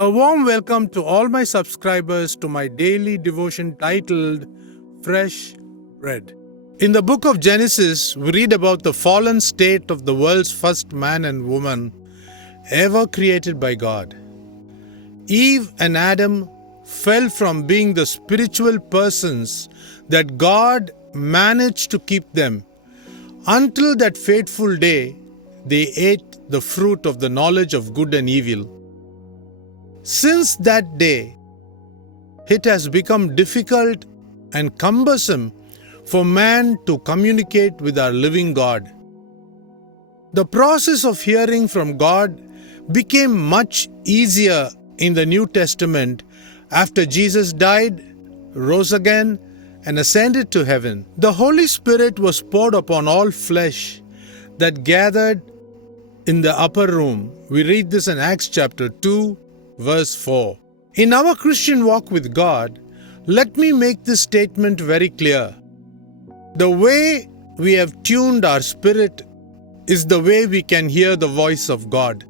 A warm welcome to all my subscribers to my daily devotion titled Fresh Bread. In the book of Genesis, we read about the fallen state of the world's first man and woman ever created by God. Eve and Adam fell from being the spiritual persons that God managed to keep them until that fateful day they ate the fruit of the knowledge of good and evil. Since that day, it has become difficult and cumbersome for man to communicate with our living God. The process of hearing from God became much easier in the New Testament after Jesus died, rose again, and ascended to heaven. The Holy Spirit was poured upon all flesh that gathered in the upper room. We read this in Acts chapter 2, verse 4. In our Christian walk with God, let me make this statement very clear. The way we have tuned our spirit is the way we can hear the voice of God.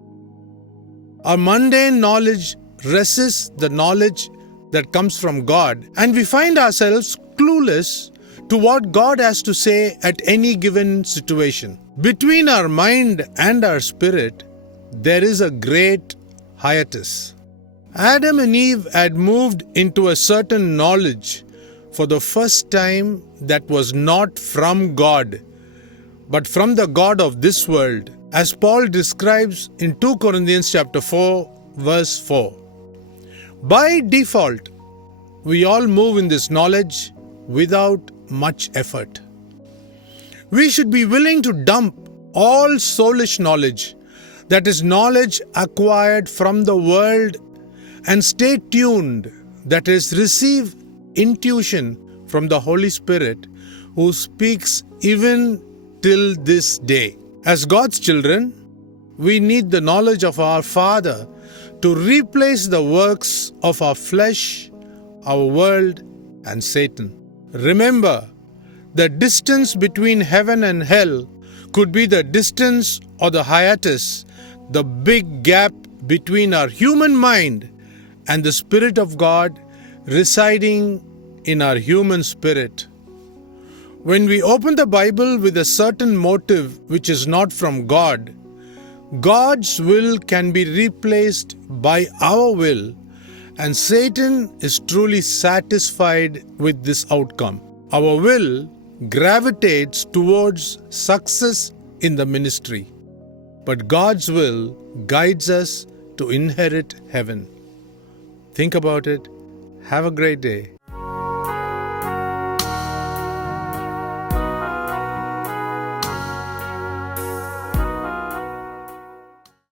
Our mundane knowledge resists the knowledge that comes from God, and we find ourselves clueless to what God has to say at any given situation. Between our mind and our spirit, there is a great hiatus. Adam and Eve had moved into a certain knowledge for the first time that was not from God, but from the God of this world, as Paul describes in 2 Corinthians chapter 4, verse 4. By default, we all move in this knowledge without much effort. We should be willing to dump all soulish knowledge, that is, knowledge acquired from the world, and stay tuned, that is, receive intuition from the Holy Spirit who speaks even till this day. As God's children, we need the knowledge of our Father to replace the works of our flesh, our world, and Satan. Remember, the distance between heaven and hell could be the distance or the hiatus, the big gap between our human mind and the Spirit of God residing in our human spirit. When we open the Bible with a certain motive which is not from God, God's will can be replaced by our will, and Satan is truly satisfied with this outcome. Our will gravitates towards success in the ministry, but God's will guides us to inherit heaven. Think about it. Have a great day.